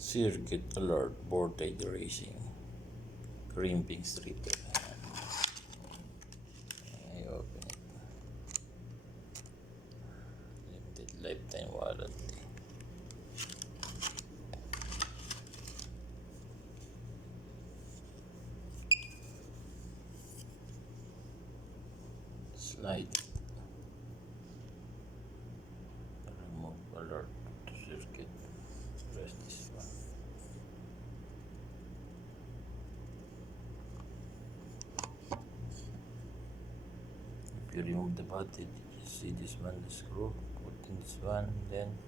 Circuit alert, voltage racing, crimping stripper. I open it. Limited lifetime warranty. Slide. Remove alert to circuit. Press this one. If you remove the battery, you see this one, the screw. Put in this one, then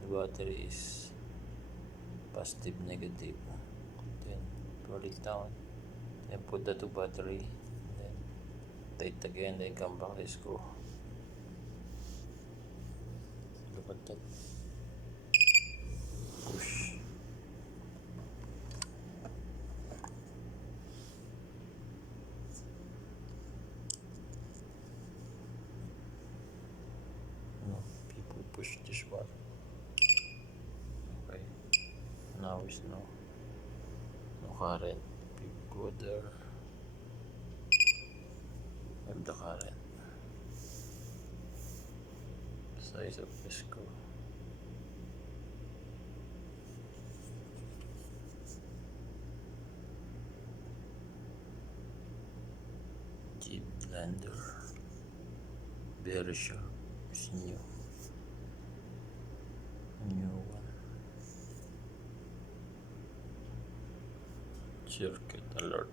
the battery is positive, negative. Then pull it down. Then put the two battery. Then tight again. Then come back the screw. Look at that. Push. No, people push this one. Okay. Now is no current. People go there. Have the current. Size of the screw. Jeep Lander. Very sharp. It's new. New one. Circuit alert.